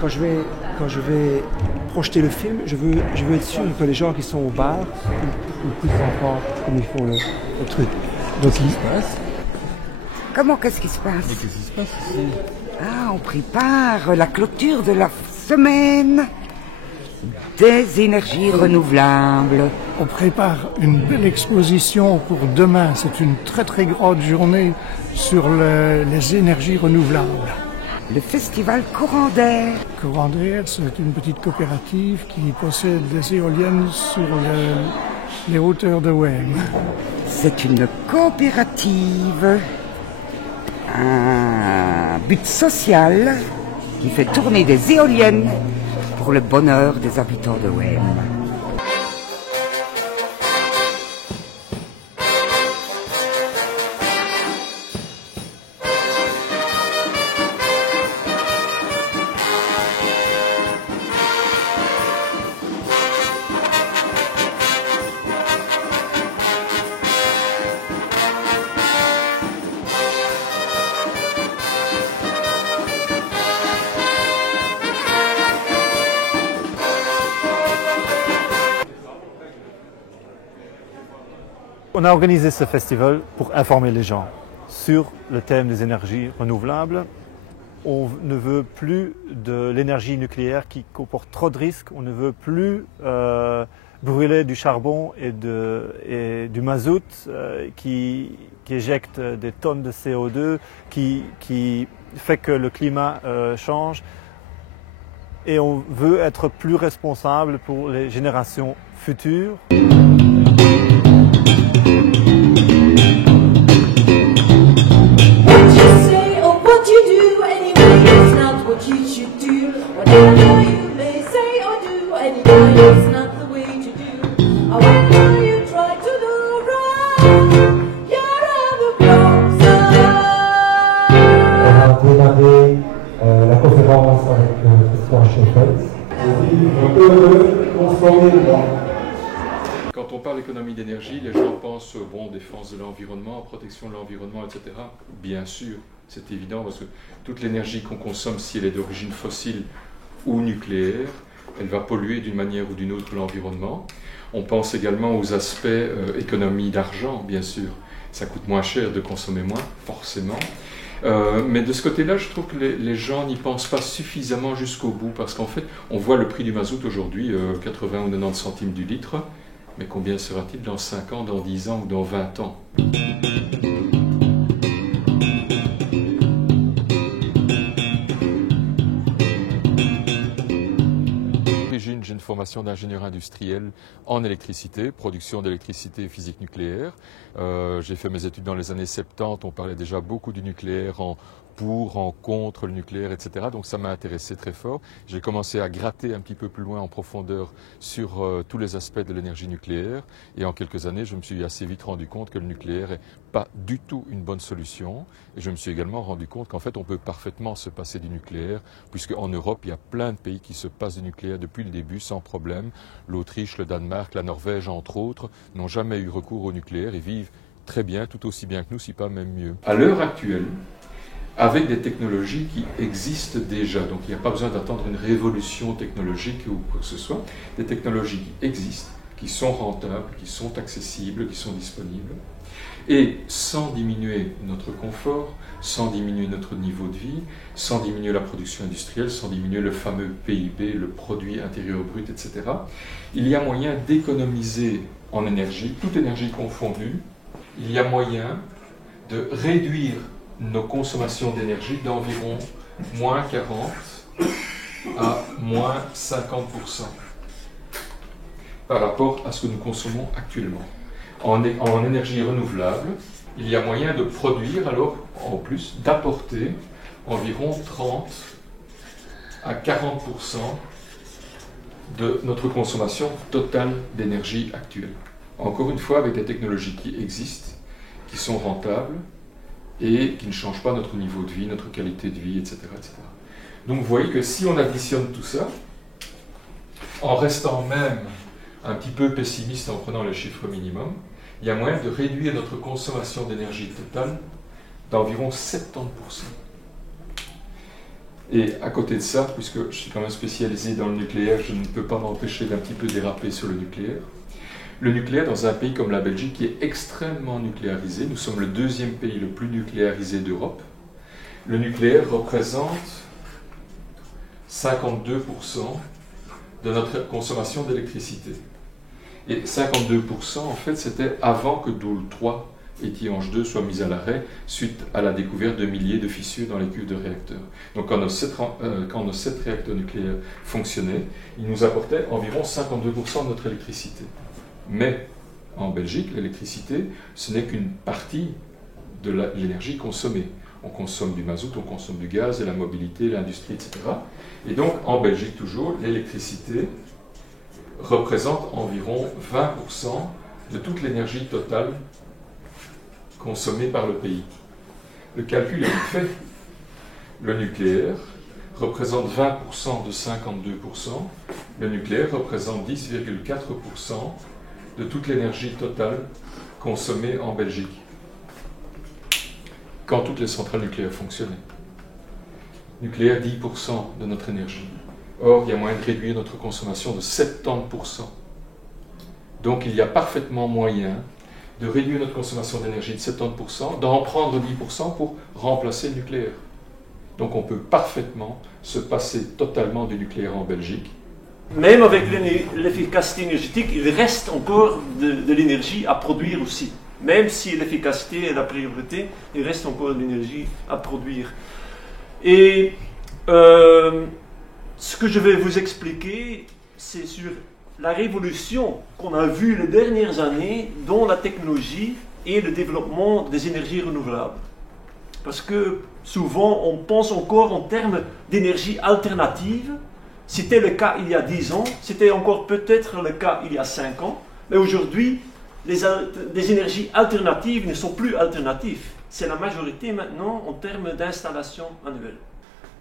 quand je vais projeter le film, je veux être sûr que les gens qui sont au bar ils puissent entendre comme ils font le truc. Donc qu'est-ce qui se passe? Comment, qu'est-ce qui se passe? Mais qu'est-ce qui se passe ici? Ah, on prépare la clôture de la semaine des énergies renouvelables. On prépare une belle exposition pour demain. C'est une très très grande journée sur les énergies renouvelables. Le festival Courant d'Air. Courant d'Air, c'est une petite coopérative qui possède des éoliennes sur les hauteurs de Wem. C'est une coopérative, un but social qui fait tourner des éoliennes pour le bonheur des habitants de Wem. On a organisé ce festival pour informer les gens sur le thème des énergies renouvelables. On ne veut plus de l'énergie nucléaire qui comporte trop de risques. On ne veut plus brûler du charbon et du mazout qui éjecte des tonnes de CO2, qui fait que le climat change. Et on veut être plus responsable pour les générations futures. La conférence avec Christian Scheffels. On peut transformer le monde. Quand on parle économie d'énergie, les gens pensent défense de l'environnement, protection de l'environnement, etc. Bien sûr, c'est évident parce que toute l'énergie qu'on consomme, si elle est d'origine fossile ou nucléaire, elle va polluer d'une manière ou d'une autre l'environnement. On pense également aux aspects économie d'argent, bien sûr. Ça coûte moins cher de consommer moins, forcément. Mais de ce côté-là, je trouve que les gens n'y pensent pas suffisamment jusqu'au bout, parce qu'en fait, on voit le prix du mazout aujourd'hui, 80 ou 90 centimes du litre, mais combien sera-t-il dans 5 ans, dans 10 ans ou dans 20 ans? J'ai une formation d'ingénieur industriel en électricité, production d'électricité et physique nucléaire. J'ai fait mes études dans les années 70, on parlait déjà beaucoup du nucléaire en contre le nucléaire, etc. Donc ça m'a intéressé très fort. J'ai commencé à gratter un petit peu plus loin en profondeur sur tous les aspects de l'énergie nucléaire. Et en quelques années, je me suis assez vite rendu compte que le nucléaire n'est pas du tout une bonne solution. Et je me suis également rendu compte qu'en fait, on peut parfaitement se passer du nucléaire, puisque en Europe, il y a plein de pays qui se passent du nucléaire depuis le début sans problème. L'Autriche, le Danemark, la Norvège, entre autres, n'ont jamais eu recours au nucléaire et vivent très bien, tout aussi bien que nous, si pas même mieux. À l'heure actuelle, avec des technologies qui existent déjà. Donc il n'y a pas besoin d'attendre une révolution technologique ou quoi que ce soit. Des technologies qui existent, qui sont rentables, qui sont accessibles, qui sont disponibles. Et sans diminuer notre confort, sans diminuer notre niveau de vie, sans diminuer la production industrielle, sans diminuer le fameux PIB, le produit intérieur brut, etc., il y a moyen d'économiser en énergie, toute énergie confondue, il y a moyen de réduire nos consommations d'énergie d'environ moins 40 à moins 50% par rapport à ce que nous consommons actuellement. En énergie renouvelable, il y a moyen de produire, alors en plus, d'apporter environ 30 à 40% de notre consommation totale d'énergie actuelle. Encore une fois, avec des technologies qui existent, qui sont rentables, et qui ne changent pas notre niveau de vie, notre qualité de vie, etc., etc. Donc vous voyez que si on additionne tout ça, en restant même un petit peu pessimiste en prenant le chiffre minimum, il y a moyen de réduire notre consommation d'énergie totale d'environ 70%. Et à côté de ça, puisque je suis quand même spécialisé dans le nucléaire, je ne peux pas m'empêcher d'un petit peu déraper sur le nucléaire. Le nucléaire, dans un pays comme la Belgique, qui est extrêmement nucléarisé, nous sommes le deuxième pays le plus nucléarisé d'Europe, le nucléaire représente 52% de notre consommation d'électricité. Et 52%, en fait, c'était avant que Doel 3 et Tihange 2 soient mis à l'arrêt suite à la découverte de milliers de fissures dans les cuves de réacteurs. Donc quand nos 7 réacteurs nucléaires fonctionnaient, ils nous apportaient environ 52% de notre électricité. Mais en Belgique, l'électricité, ce n'est qu'une partie de l'énergie consommée. On consomme du mazout, on consomme du gaz, et la mobilité, l'industrie, etc. Et donc, en Belgique toujours, l'électricité représente environ 20% de toute l'énergie totale consommée par le pays. Le calcul est fait. Le nucléaire représente 20% de 52%. Le nucléaire représente 10,4% de toute l'énergie totale consommée en Belgique, quand toutes les centrales nucléaires fonctionnaient. Nucléaire, 10% de notre énergie. Or, il y a moyen de réduire notre consommation de 70%. Donc, il y a parfaitement moyen de réduire notre consommation d'énergie de 70%, d'en prendre 10% pour remplacer le nucléaire. Donc, on peut parfaitement se passer totalement du nucléaire en Belgique. Même avec l'efficacité énergétique, il reste encore de l'énergie à produire aussi. Même si l'efficacité est la priorité, il reste encore de l'énergie à produire. Et ce que je vais vous expliquer, c'est sur la révolution qu'on a vue les dernières années dans la technologie et le développement des énergies renouvelables. Parce que souvent, on pense encore en termes d'énergie alternative. C'était le cas il y a 10 ans, c'était encore peut-être le cas il y a 5 ans, mais aujourd'hui, les énergies alternatives ne sont plus alternatives. C'est la majorité maintenant en termes d'installation annuelle.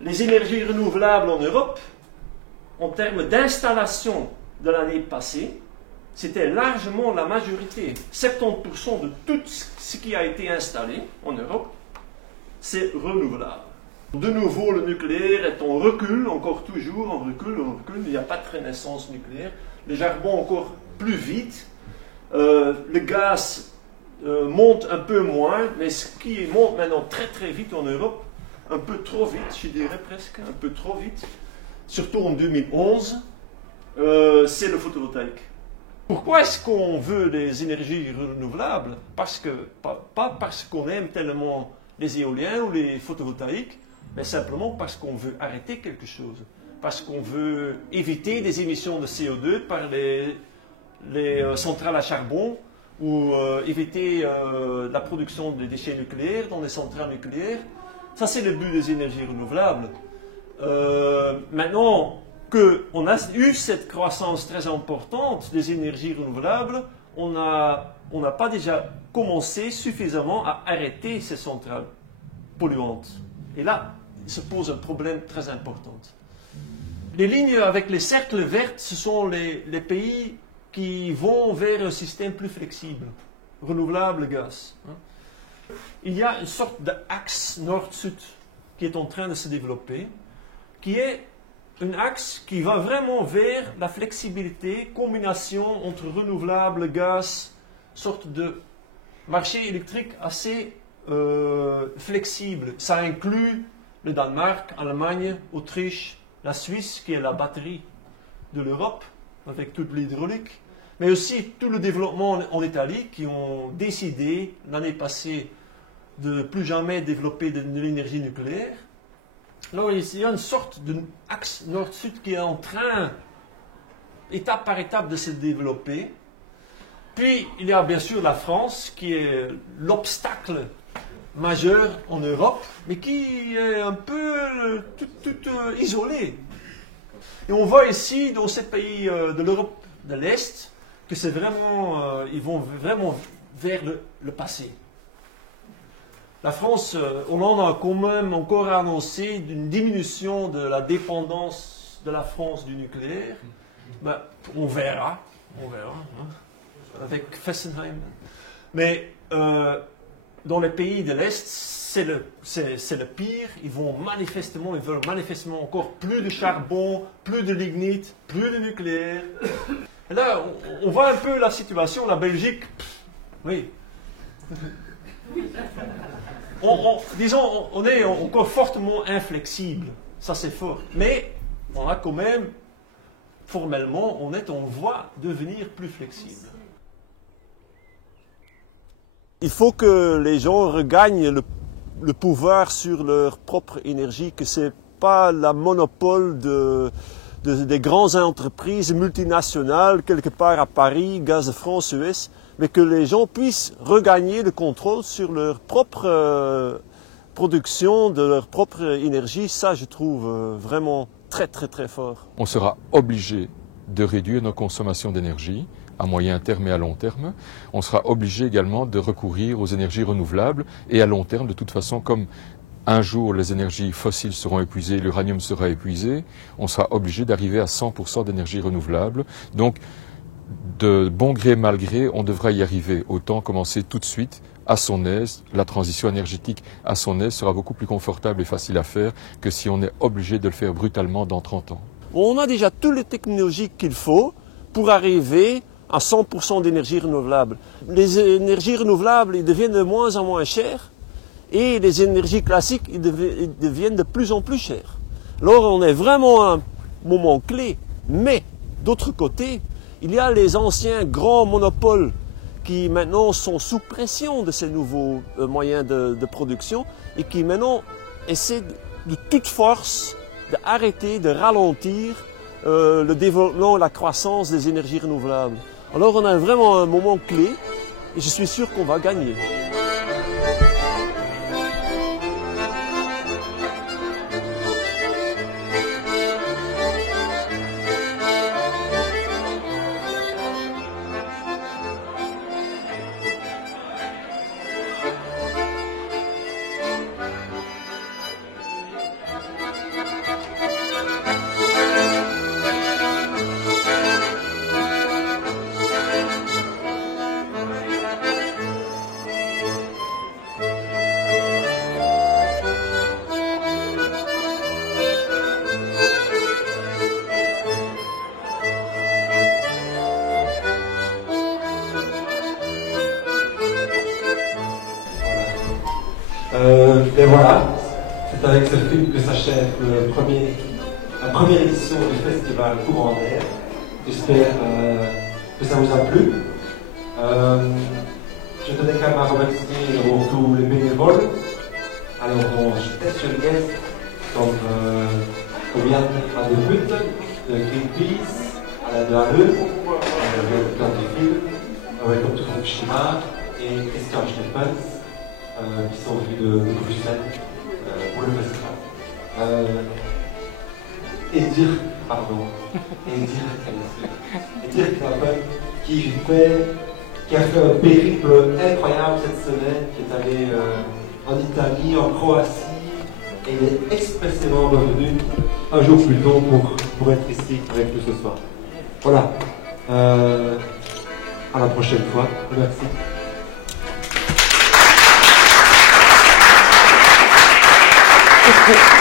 Les énergies renouvelables en Europe, en termes d'installation de l'année passée, c'était largement la majorité. 70% de tout ce qui a été installé en Europe, c'est renouvelable. De nouveau, le nucléaire est en recul, encore toujours en recul, il n'y a pas de renaissance nucléaire. Le charbon encore plus vite. Le gaz monte un peu moins, mais ce qui monte maintenant très très vite en Europe, un peu trop vite, je dirais presque, un peu trop vite, surtout en 2011, c'est le photovoltaïque. Pourquoi est-ce qu'on veut des énergies renouvelables? Pas parce qu'on aime tellement les éoliens ou les photovoltaïques, mais simplement parce qu'on veut arrêter quelque chose. Parce qu'on veut éviter des émissions de CO2 par les centrales à charbon ou éviter la production de déchets nucléaires dans les centrales nucléaires. Ça, c'est le but des énergies renouvelables. Maintenant qu'on a eu cette croissance très importante des énergies renouvelables, on n'a pas déjà commencé suffisamment à arrêter ces centrales polluantes. Et là, il se pose un problème très important. Les lignes avec les cercles verts, ce sont les pays qui vont vers un système plus flexible, renouvelable gaz. Il y a une sorte d'axe nord-sud qui est en train de se développer, qui est un axe qui va vraiment vers la flexibilité, combination entre renouvelable, gaz, sorte de marché électrique assez flexible. Ça inclut le Danemark, l'Allemagne, l'Autriche, la Suisse, qui est la batterie de l'Europe, avec toute l'hydraulique, mais aussi tout le développement en Italie, qui ont décidé l'année passée de plus jamais développer de l'énergie nucléaire. Alors il y a une sorte d'axe nord-sud qui est en train, étape par étape, de se développer. Puis il y a bien sûr la France, qui est l'obstacle majeur en Europe, mais qui est un peu tout isolé. Et on voit ici, dans ces pays de l'Europe de l'Est, que c'est vraiment, ils vont vraiment vers le passé. La France, Hollande a quand même encore annoncé une diminution de la dépendance de la France du nucléaire. Ben, on verra, avec Fessenheim. Mais dans les pays de l'Est, c'est le pire. Ils veulent manifestement encore plus de charbon, plus de lignite, plus de nucléaire. Et là, on voit un peu la situation. La Belgique, oui. Disons, on est encore fortement inflexible. Ça, c'est fort. Mais on a quand même, formellement, on est en voie de devenir plus flexible. Il faut que les gens regagnent le pouvoir sur leur propre énergie, que ce n'est pas le monopole des grandes entreprises multinationales, quelque part à Paris, Gaz de France, Suez, mais que les gens puissent regagner le contrôle sur leur propre production, de leur propre énergie. Ça, je trouve vraiment très, très, très fort. On sera obligé de réduire nos consommations d'énergie à moyen terme et à long terme. On sera obligé également de recourir aux énergies renouvelables et à long terme, de toute façon, comme un jour les énergies fossiles seront épuisées, l'uranium sera épuisé, on sera obligé d'arriver à 100% d'énergie renouvelable. Donc, de bon gré, mal gré, on devra y arriver. Autant commencer tout de suite à son aise. La transition énergétique à son aise sera beaucoup plus confortable et facile à faire que si on est obligé de le faire brutalement dans 30 ans. On a déjà toutes les technologies qu'il faut pour arriver à 100% d'énergie renouvelable. Les énergies renouvelables, ils deviennent de moins en moins chères et les énergies classiques, ils deviennent de plus en plus chères. Alors on est vraiment à un moment clé, mais d'autre côté, il y a les anciens grands monopoles qui maintenant sont sous pression de ces nouveaux moyens de production et qui maintenant essaient de toute force d'arrêter, de ralentir le développement et la croissance des énergies renouvelables. Alors on a vraiment un moment clé et je suis sûr qu'on va gagner. Et voilà, c'est avec ce film que s'achève la première édition du festival Courant d'air. J'espère que ça vous a plu. Je tenais quand même à remercier d'abord tous les bénévoles. Alors, je teste sur le guest comme Yann van der Putte, de Greenpeace, Alain de Halleux, de Plantifil, comme tout Fukushima et Christian Stephens. Qui sont venus de Bruxelles pour le festival. Edir qui a fait un périple incroyable cette semaine, qui est allé en Italie, en Croatie, et il est expressément revenu un jour plus tôt pour être ici avec nous ce soir. Voilà. À la prochaine fois. Merci. Thank you.